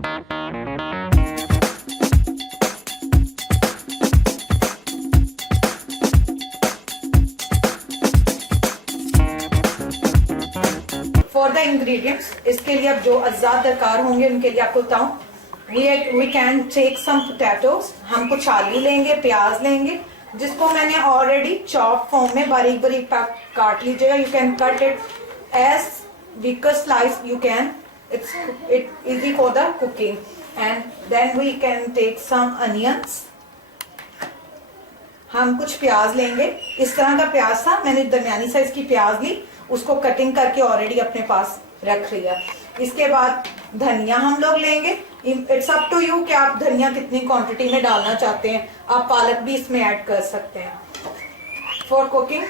For the ingredients, इसके लिए अब जो अज्जा दरकार होंगे उनके लिए आपको बताऊं। We can take some potatoes, हम कुछ आलू लेंगे, प्याज लेंगे, जिसको मैंने ऑलरेडी चॉप फॉर्म में बारीक बारीक काट लीजिएगा। You can cut it as weaker slice you can, it easy for the cooking. And then we can take some onions, हम कुछ प्याज लेंगे। इस तरह का प्याज था, मैंने दरमियानी साइज की प्याज ली, उसको कटिंग करके ऑलरेडी अपने पास रख लिया। इसके बाद धनिया हम लोग लेंगे। इट्स अप टू यू कि आप धनिया कितनी क्वांटिटी में डालना चाहते हैं, आप पालक भी इसमें ऐड कर सकते हैं। For cooking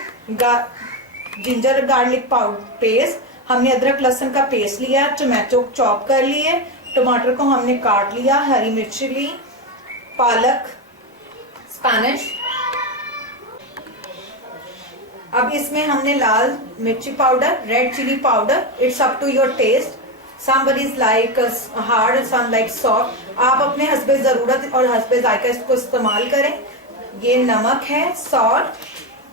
ginger garlic powder paste, हमने अदरक लहसुन का पेस्ट लिया, टमाटो चॉप कर लिए, टमाटर को हमने काट लिया, हरी मिर्ची ली, पालक, स्पैनिश। अब इसमें हमने लाल मिर्ची powder, red chilli powder, it's up to your taste. somebody is like hard, some like soft, आप अपने हस्बे जरूरत और हस्बे जायका इसको इस्तेमाल करें। ये नमक है, सॉल्ट,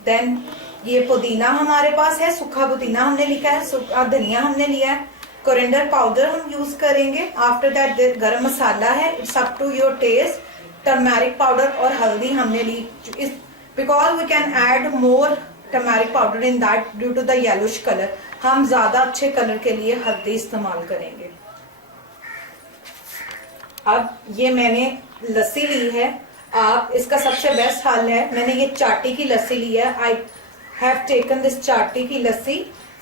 देन ये पुदीना हमारे पास है, सूखा पुदीना हमने लिखा है, सूखा धनिया हमने लिया है, कोरिएंडर पाउडर हम यूज करेंगे। आफ्टर दैट गरम मसाला है, it's up to your taste. Turmeric powder और हल्दी हमने ली, because we can add more turmeric powder in that due to the yellowish colour, हम ज्यादा अच्छे कलर के लिए हल्दी इस्तेमाल करेंगे। अब ये मैंने लस्सी ली है, आप इसका सबसे बेस्ट हल है, मैंने ये चाटी की लस्सी ली है। आई हैव टेकन दिस चाटी की lassi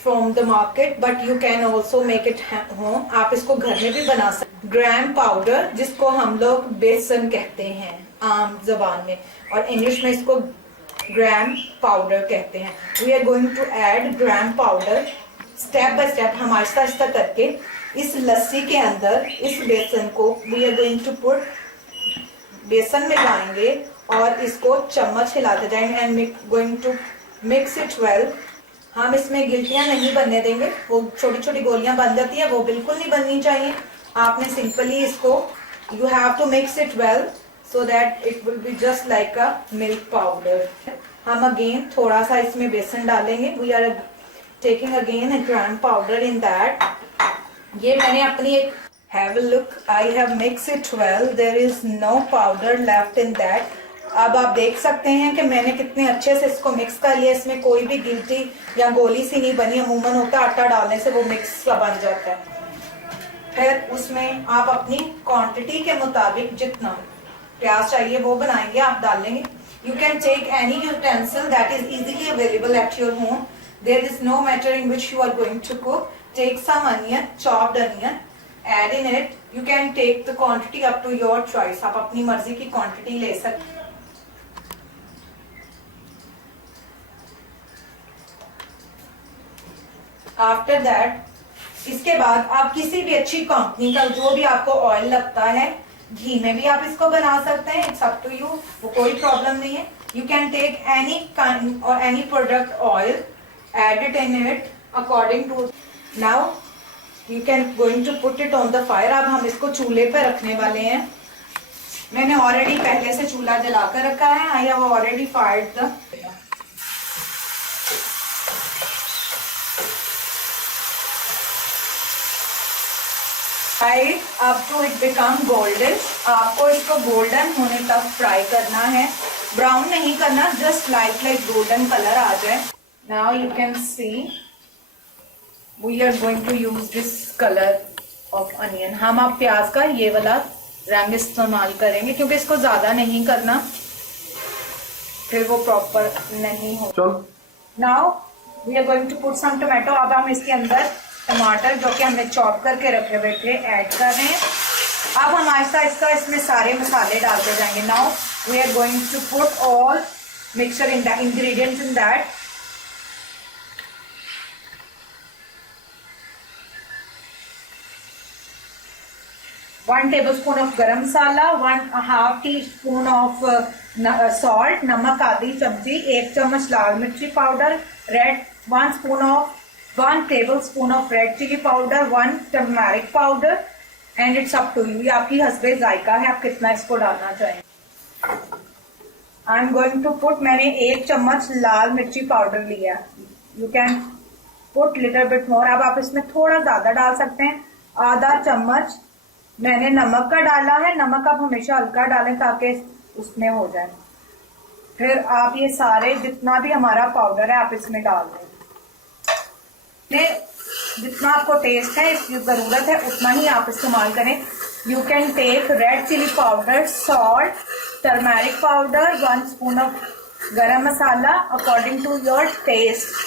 from the market, but you can also make it home, आप इसको घर में भी बना सकते। ग्राम पाउडर, जिसको हम लोग बेसन कहते हैं आम जबान में, और इंग्लिश में इसको ग्राम पाउडर कहते हैं। We are going to add gram powder step by step, हम आहिस्ता आहिस्ता करके इस लस्सी के अंदर इस बेसन को we are going to put, बेसन में लाएंगे और इसको चम्मच हिलाते जाएंगे and going to mix it well. हम इसमें गिल्टियां नहीं बनने देंगे, वो छोटी छोटी गोलियां बन जाती है, वो बिल्कुल नहीं बननी चाहिए। आपने सिंपली इसको, you have to mix it well so that it will be just like a milk powder. हम अगेन थोड़ा सा इसमें बेसन डालेंगे। We are taking again a gram powder in that. ये मैंने अपनी एक, have a look, I have mixed it well, there is no powder left in that. अब आप देख सकते हैं कि मैंने कितने अच्छे से इसको मिक्स कर लिया, इसमें कोई भी गिल्टी या गोली सी नहीं बनी। अमूमन होता है आटा डालने से वो मिक्स सा बन जाता है। फिर उसमें आप अपनी क्वांटिटी के मुताबिक जितना प्याज चाहिए वो बनाएंगे, आप डाल लेंगे। You can take any utensil that is easily available at your home, there is no matter in which you are going to cook. Take some onion, chopped onion, add in it. You can take the quantity up to your choice, आप अपनी मर्जी की quantity ले सकते। After that, इसके बाद आप किसी भी अच्छी कंपनी का जो भी आपको ऑयल लगता है, घी में भी आप इसको बना सकते हैं, इट्स अप टू यू, वो कोई प्रॉब्लम नहीं है। You can take any kind और any product oil, add it in it according to. Now you can going to put it on the fire. अब हम इसको चूल्हे पे रखने वाले हैं। मैंने ऑलरेडी पहले से चूल्हा जलाकर रखा है। I have already fired the, up to it become golden। आपको इसको गोल्डन होने तक फ्राई करना है, ब्राउन नहीं करना, जस्ट लाइट गोल्डन कलर आ जाए। Now you can see we are going to use this colour of onion. हम अब प्याज का ये वाला रंग इस्तेमाल करेंगे क्योंकि इसको ज्यादा नहीं करना, फिर वो प्रॉपर नहीं हो। Now we are going to put some tomato. अब हम इसके अंदर टमाटर जो कि हमने चॉप करके रखे हुए थे ऐड कर रहे हैं। अब हम आहिस्ता आहिस्ता इसमें सारे मसाले डालते जाएंगे। Now we are going to put all mixture in the ingredients in that. One table spoon of garam masala, 1/2 teaspoon of salt, नमक आधी चमची, 1 चम्मच लाल मिर्ची powder, red 1 table spoon of red chilli powder, 1 turmeric powder, and it's up to you, ये आपकी हस्बे जायका है, आप कितना इसको डालना चाहें। I am going to put, मैंने 1 चम्मच लाल मिर्ची पाउडर लिया, you can put little bit more. अब आप इसमें थोड़ा ज्यादा डाल सकते हैं। आधा चम्मच मैंने नमक का डाला है, नमक आप हमेशा हल्का डालें ताकि उसमें हो जाए। फिर आप ये सारे जितना भी हमारा पाउडर है आप इसमें डाल दें, जितना आपको टेस्ट है, इसकी जरूरत है उतना ही आप इस्तेमाल करें। You can take red chilli powder, salt, turmeric powder, 1 spoon of garam masala according to your taste.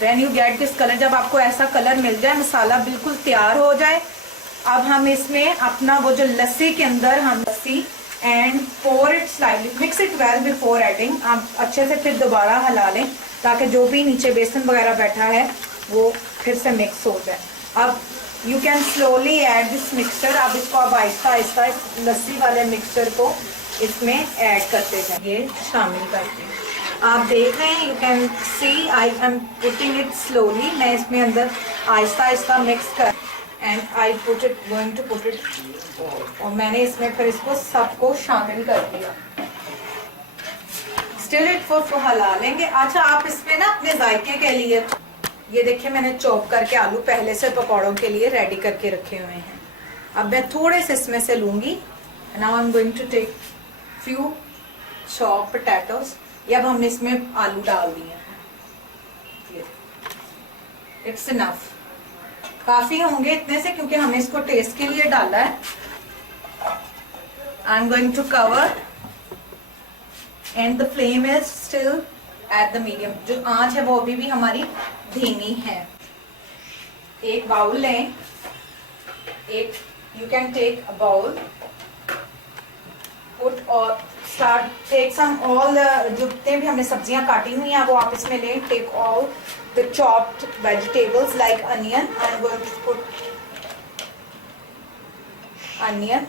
When you get this color, जब आपको ऐसा कलर मिल जाए, मसाला बिल्कुल तैयार हो जाए, अब हम इसमें अपना वो जो लस्सी के अंदर हम lassi and pour it slightly, mix it well before adding. आप अच्छे से फिर दोबारा हिला लें ताकि जो भी नीचे बेसन वगैरह बैठा है वो फिर से मिक्स हो जाए। अब you can slowly add this mixture, आप इसको अब आहिस्ता आहिस्ता लस्सी वाले मिक्सचर को इसमें ऐड करते जाए, ये शामिल करते हैं। आप देख रहे हैं, you can see I am putting it slowly, मैं इसमें अंदर आहिस्ता आहिस्ता मिक्स कर and I put it, going to put it, और मैंने इसमें फिर इसको सबको शामिल कर दिया। स्टिल इट फॉर हिला लेंगे। अच्छा, आप इसमें ना अपने जायके के लिए, ये देखिए मैंने चॉप करके आलू पहले से पकौड़ों के लिए रेडी करके रखे हुए हैं। अब मैं थोड़े से इसमें से लूंगी। Now I am going to take few chop potatoes, अब हमने इसमें आलू डाल दिए, इट्स इनफ, काफी होंगे इतने से क्योंकि हमने इसको टेस्ट के लिए डाला है। I am going to cover and the flame is still at the medium, जो आंच है वो अभी भी हमारी धीमी है। एक बाउल लें, एक you can take a bowl, put और स्टार्ट टेक सम ऑल जितने भी हमने सब्जियां काटी हुई हैं वो आप इसमें लें। Take all the chopped vegetables like onion, I am going to put onion.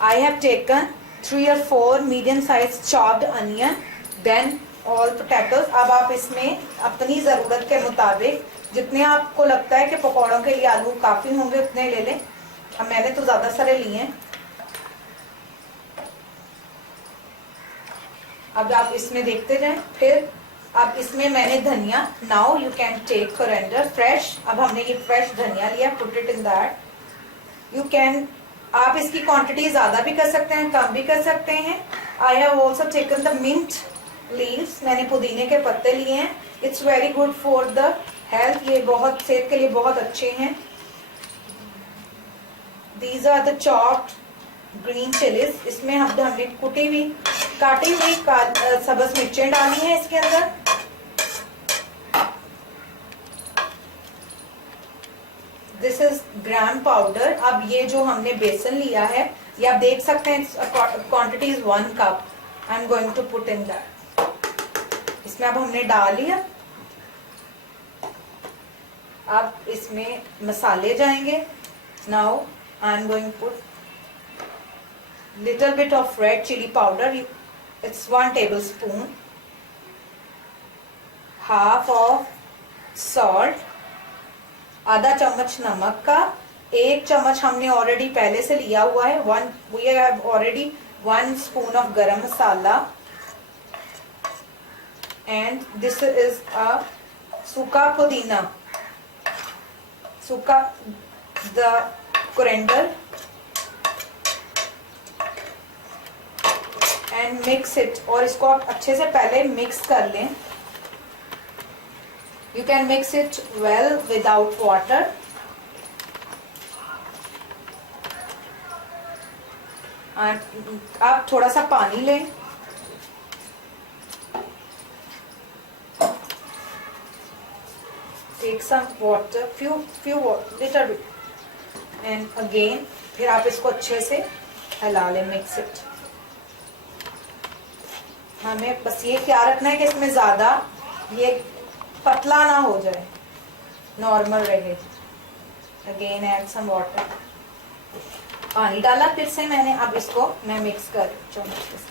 I have taken 3 or 4 medium size chopped onion, then all potatoes. अब आप इसमें अपनी जरूरत के मुताबिक जितने आपको लगता है कि पकौड़ों के लिए आलू काफी होंगे उतने ले लें। अब मैंने तो ज्यादा सारे लिए हैं। अब आप इसमें देखते जाएं। फिर अब इसमें मैंने धनिया, now you can take coriander fresh, अब हमने ये फ्रेश धनिया लिया, put it in that. You can, आप इसकी क्वांटिटी ज्यादा भी कर सकते हैं, कम भी कर सकते हैं। I have also taken the mint leaves, मैंने पुदीने के पत्ते लिए हैं। It's very good for the health, ये बहुत सेहत के लिए बहुत अच्छे हैं। These are the chopped green chillies, इसमें हमने कुटी हुई काटी हुई सब्ज मिर्चें डाली हैं इसके अंदर। This is gram powder. अब ये जो हमने बेसन लिया है ये आप देख सकते हैं, quantity is 1 cup. I am going to put in that, इसमें अब हमने डाल लिया। अब इसमें मसाले जाएंगे। Now I am going put little bit of red chili powder, it's 1 tablespoon, half of salt, आधा चम्मच नमक का, 1 चम्मच हमने ऑलरेडी पहले से लिया हुआ है, we have already 1 spoon of garam masala, and this is a सूखा पुदीना, सूखा the coriander, and mix it, और इसको आप अच्छे से पहले मिक्स कर लें। You can mix it well without water. आप थोड़ा सा पानी लें, take some water, few little bit, and again फिर आप इसको अच्छे से हिला लें, मिक्स इट। हमें बस ये ख्याल रखना है कि इसमें ज्यादा ये पतला ना हो जाए, नॉर्मल रहे। अगेन ऐड सम वाटर, पानी डाला फिर से मैंने। अब इसको मैं मिक्स कर चम्मच के साथ।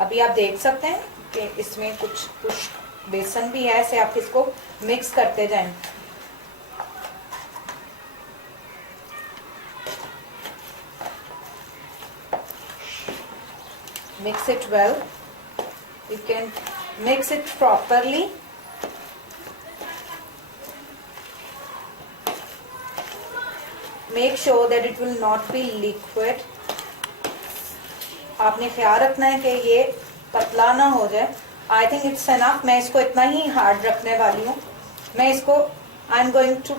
अभी आप देख सकते हैं कि इसमें कुछ बेसन भी है, ऐसे आप इसको मिक्स करते जाएं। Mix it well. You can mix it properly. Make sure that it will not be liquid. आपने ख्याल रखना है कि ये पतला ना हो जाए। I think it's enough. मैं इसको इतना ही हार्ड रखने वाली हूँ। मैं इसको I am going to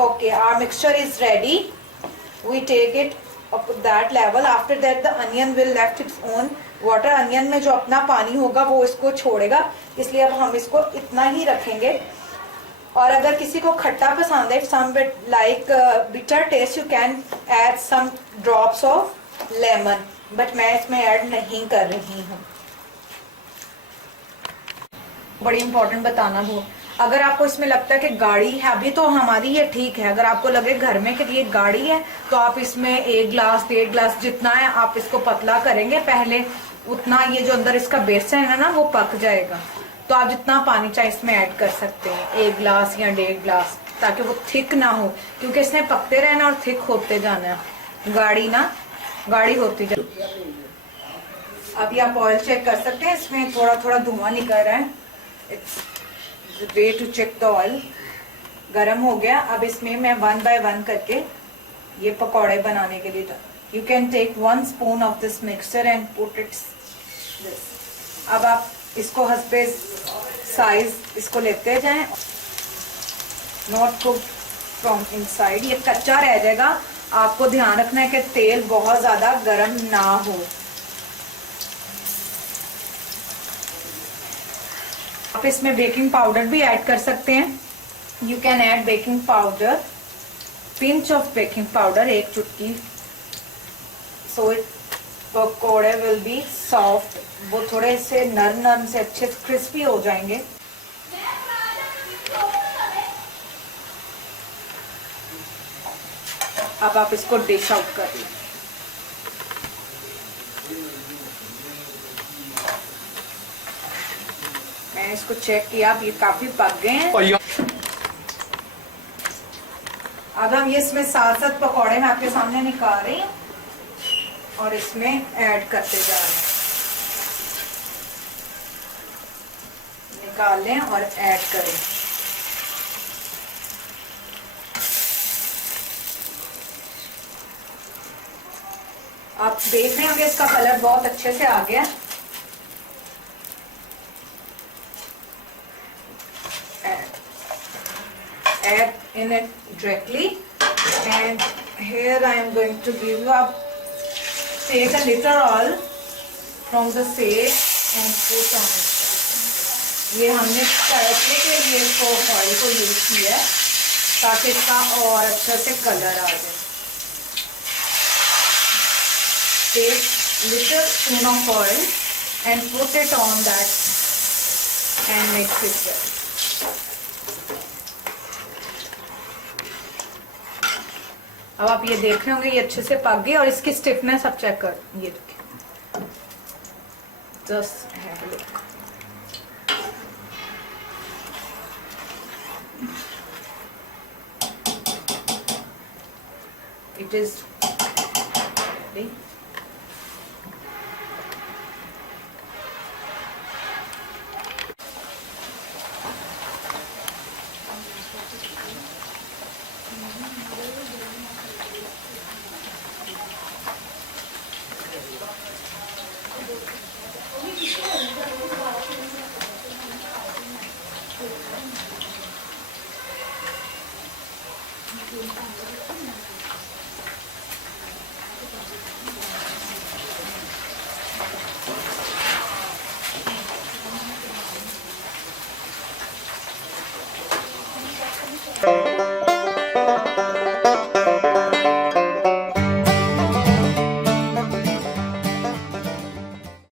okay, our mixture is ready. We take it up to that level. After that the onion will left its own water. Onion में जो अपना पानी होगा वो इसको छोड़ेगा, इसलिए अब हम इसको इतना ही रखेंगे। और अगर किसी को खट्टा पसंद है, some bit like bitter taste, you can add some drops of lemon, but मैं इसमें ऐड नहीं कर रही हूँ। बड़ी इंपॉर्टेंट बताना हो, अगर आपको इसमें लगता है कि गाढ़ी है, अभी तो हमारी ये ठीक है, अगर आपको लगे घर में कि ये गाढ़ी है तो आप इसमें 1 ग्लास 1.5 ग्लास जितना है आप इसको पतला करेंगे पहले, उतना ये जो अंदर इसका बेसन है ना वो पक जाएगा। तो आप जितना पानी चाहे इसमें ऐड कर सकते हैं, 1 ग्लास या 1.5 ग्लास, ताकि वो थिक ना हो, क्योंकि इसने पकते रहना और थिक होते जाना है, गाढ़ी होती जाए। अभी आप ऑयल चेक कर सकते हैं, इसमें थोड़ा थोड़ा धुआं निकल रहा है। Way to check the oil. गरम हो गया। अब इसमें मैं 1 बाय 1 करके ये पकौड़े बनाने के लिए, you can take 1 spoon of this mixture and put it this. अब आप इसको हस्बे साइज इसको लेते जाएं, नॉट कुक फ्रॉम इनसाइड, ये कच्चा रह जाएगा। आपको ध्यान रखना है कि तेल बहुत ज्यादा गर्म ना हो। आप इसमें बेकिंग पाउडर भी ऐड कर सकते हैं। You can add baking powder, pinch of baking powder, 1 चुटकी, सो इट पकौड़े विल बी सॉफ्ट, वो थोड़े से नरम से अच्छे क्रिस्पी हो जाएंगे। अब आप इसको डिश आउट कर लीजिए। मैंने इसको चेक किया, अब ये काफी पक गए हैं। अब हम ये इसमें साथ साथ पकौड़े मैं आपके सामने निकाल रही हूँ और इसमें ऐड करते जा रहे हैं। निकाल लें और ऐड करें। आप देख रहे होंगे इसका कलर बहुत अच्छे से आ गया। Add in it directly, and here I am going to give you up. Take a little oil from the sage and put on it. ये हमने तड़कने के लिए इसको ऑयल को यूज किया है ताकि इसका और अच्छा से कलर आ जाए। Take little spoon of oil and put it on that and mix it well. अब आप ये देख रहे होंगे ये अच्छे से पक गई और इसकी स्टिफनेस आप चेक कर, ये देखिए, just have a look. It is